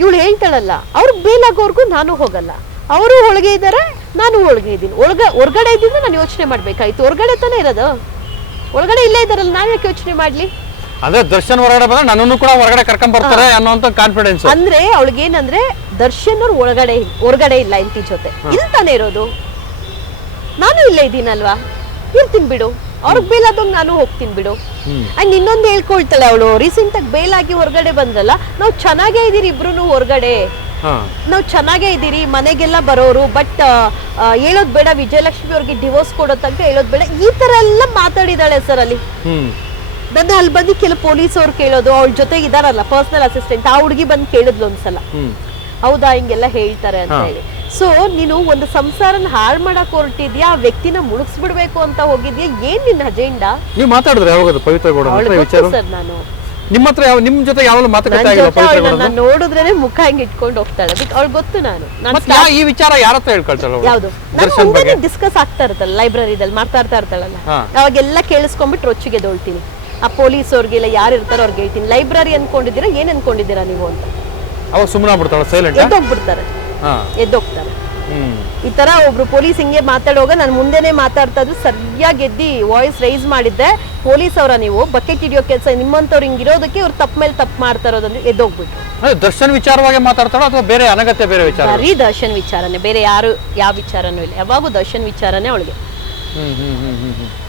ಇವಳು ಹೇಳ್ತಾಳಲ್ಲ, ಅವ್ರಿಗೆ ಬೇಲ್ ಆಗೋರ್ಗು ನಾನು ಹೋಗಲ್ಲ. ಅವರು ಒಳಗೆ ಇದ್ದಾರೆ, ನಾನು ಒಳಗೆ ಇದ್ದೀನಿ. ಹೊರಗಡೆ ಇದ್ದಿದ್ರೆ ನಾನು ಯೋಚನೆ ಮಾಡ್ಬೇಕಾಯ್ತು. ಹೊರಗಡೆ ತಾನೇ ಇರೋದು, ಒಳಗಡೆ ಇಲ್ಲೇ ಇದ್ದಾರಲ್ಲ, ನಾವ್ ಯಾಕೆ ಯೋಚನೆ ಮಾಡ್ಲಿ? ಅದೇ ದರ್ಶನ್ ಹೊರಗಡೆ ಬಂದ್ರೆ ನನ್ನನ್ನು ಕೂಡ ಹೊರಗಡೆ ಕರ್ಕೊಂಡ್ ಬರ್ತಾರೆ ಅನ್ನೋಂತ ಕಾನ್ಫಿಡೆನ್ಸ್. ಅಂದ್ರೆ ಅವಳಿಗೆ ಏನಂದ್ರೆ ದರ್ಶನ್ ಅವ್ರು ಹೊರಗಡೆ ಇಲ್ಲ ಇಂತಿ ಜೊತೆ, ಇಲ್ಲಿ ತಾನೇ ಇರೋದು. ನಾನು ಇಲ್ಲೇ ಇದ್ದೀನಲ್ವಾ, ಇರ್ತೀನಿ ಬಿಡು. ಅವ್ರಿಗೆ ಬೇಲ್ ಆದಂಗ್ ನಾನು ಹೋಗ್ತೀನಿ ಬಿಡು. ಅಂಡ್ ಇನ್ನೊಂದು ಹೇಳ್ಕೊಳ್ತಾಳೆ ಅವಳು, ರೀಸೆಂಟ್ ಆಗಿ ಬೇಲ್ ಆಗಿ ಹೊರಗಡೆ ಬಂದ್ರಲ್ಲ, ನಾವು ಚೆನ್ನಾಗೇ ಇದೀರಿ ಇಬ್ರು ಹೊರಗಡೆ, ನಾವು ಚೆನ್ನಾಗೇ ಇದೀರಿ, ಮನೆಗೆಲ್ಲ ಬರೋರು, ಬಟ್ ಹೇಳೋದ್ ಬೇಡ, ವಿಜಯಲಕ್ಷ್ಮಿ ಅವ್ರಿಗೆ ಡಿವೋರ್ಸ್ ಕೊಡೋ ತನಕ ಹೇಳೋದ್ ಬೇಡ, ಈ ತರ ಎಲ್ಲ ಮಾತಾಡಿದಾಳೆ ಸರ್ ಅಲ್ಲಿ. ನನ್ನ ಅಲ್ಲಿ ಬಂದು ಕೆಲವು ಪೊಲೀಸ್ ಅವ್ರು ಕೇಳೋದು, ಅವಳ ಜೊತೆಗೆ ಇದಾರಲ್ಲ ಪರ್ಸನಲ್ ಅಸಿಸ್ಟೆಂಟ್, ಆ ಹುಡುಗಿ ಬಂದು ಕೇಳಿದ್ಲು ಒಂದ್ಸಲ, ಹೌದಾ ಹಿಂಗೆಲ್ಲ ಹೇಳ್ತಾರೆ ಅಂತ ಹೇಳಿ. ಸೊ ನೀನು ಒಂದು ಸಂಸಾರನ ಹಾಳು ಮಾಡಕ್ ಹೊರಟಿದ್ಯಾ, ಆ ವ್ಯಕ್ತಿನ ಮುಳುಗಿಸ್ಬಿಡ್ಬೇಕು ಅಂತ ಹೋಗಿದ್ಯಾ, ಏನ್ ನಿನ್ನ ಅಜೆಂಡಾ? ನೀವು ಮಾತಾಡಿದ್ರೆ ಯಾವಾಗ ಪವಿತ್ರ ಗೌಡ ಸರ್? ನಾನು ನಿಮ್ಮ ಹತ್ರ ನಿಮ್ ಜೊತೆ ಯಾವ ಮಾತುಕತೆ ನಾನು ನೋಡಿದ್ರೆ ಮುಖ ಹಂಗೆ ಇಟ್ಕೊಂಡು ಹೋಗ್ತಾಳೆ, ಅವಳು ಗೊತ್ತು. ಈ ವಿಚಾರ ಯಾರ ಹತ್ರ ಹೇಳ್ಕೊಳ್ತಾಳೆ? ಯಾವ್ದು ಡಿಸ್ಕಸ್ ಆಗ್ತಾ ಇರ್ತಲ್ಲ, ಲೈಬ್ರರಿದಲ್ಲಿ ಮಾತಾಡ್ತಾ ಇರ್ತಾಳಲ್ಲ, ಅವಾಗೆಲ್ಲ ಕೇಳಿಸ್ಕೊಂಡ್ಬಿಟ್ಟು ರೊಚ್ಚಿಗೆ ದೊಳ್ತೀನಿ. ಆ ಪೊಲೀಸ್ ಅವ್ರಿಗೆಲ್ಲ ಯಾರು ಇರ್ತಾರೋ ಅವ್ರಿಗೆ ಹೇಳ್ತೀನಿ, ಲೈಬ್ರರಿ ಅನ್ಕೊಂಡಿದ್ದೀರಾ, ಏನ್ ಅನ್ಕೊಂಡಿದ್ದೀರಾ ನೀವು ಅಂತ. ಅವಾಗ ಸುಮ್ಮನೆ ಆಗ್ಬಿಡ್ತಾಳೆ, ಸೈಲೆಂಟ್ ಎದ್ದೋಗ್ಬಿಡ್ತಾರೆ, ಎದ್ದೋಗ್ತಾರೆ. ಈ ತರ ಒಬ್ರು ಪೊಲೀಸ್ ಹಿಂಗೆ ಮಾತಾಡುವಾಗ ನಾನು ಮುಂದೆನೆ ಮಾತಾಡ್ತಾ ಇದ್ದು ಸರಿಯಾಗಿ ಎದ್ದಿ ವಾಯ್ಸ್ ರೈಸ್ ಮಾಡಿದ್ದೆ, ಪೊಲೀಸ್ ಅವರ ನೀವು ಬಕೆಟ್ ಹಿಡಿಯೋ ಕೆಲಸ ನಿಮ್ಮಂತವ್ರು ಹಿಂಗಿರೋದಕ್ಕೆ ಇವ್ರು ತಪ್ಪ ಮೇಲೆ ತಪ್ಪು ಮಾಡ್ತಾ ಇರೋದಂದ್ರೆ ಎದ್ದೋಗ್ಬಿಟ್ರು. ದರ್ಶನ್ ವಿಚಾರವಾಗಿ ಮಾತಾಡ್ತಾರೋ ಅಥವಾ ಬೇರೆ ಅನಗತ್ಯ ಬೇರೆ ವಿಚಾರ? ಬರೀ ದರ್ಶನ್ ವಿಚಾರನೇ, ಬೇರೆ ಯಾರು ಯಾವ ವಿಚಾರನೂ ಇಲ್ಲ, ಯಾವಾಗೂ ದರ್ಶನ್ ವಿಚಾರನೇ ಅವಳಿಗೆ.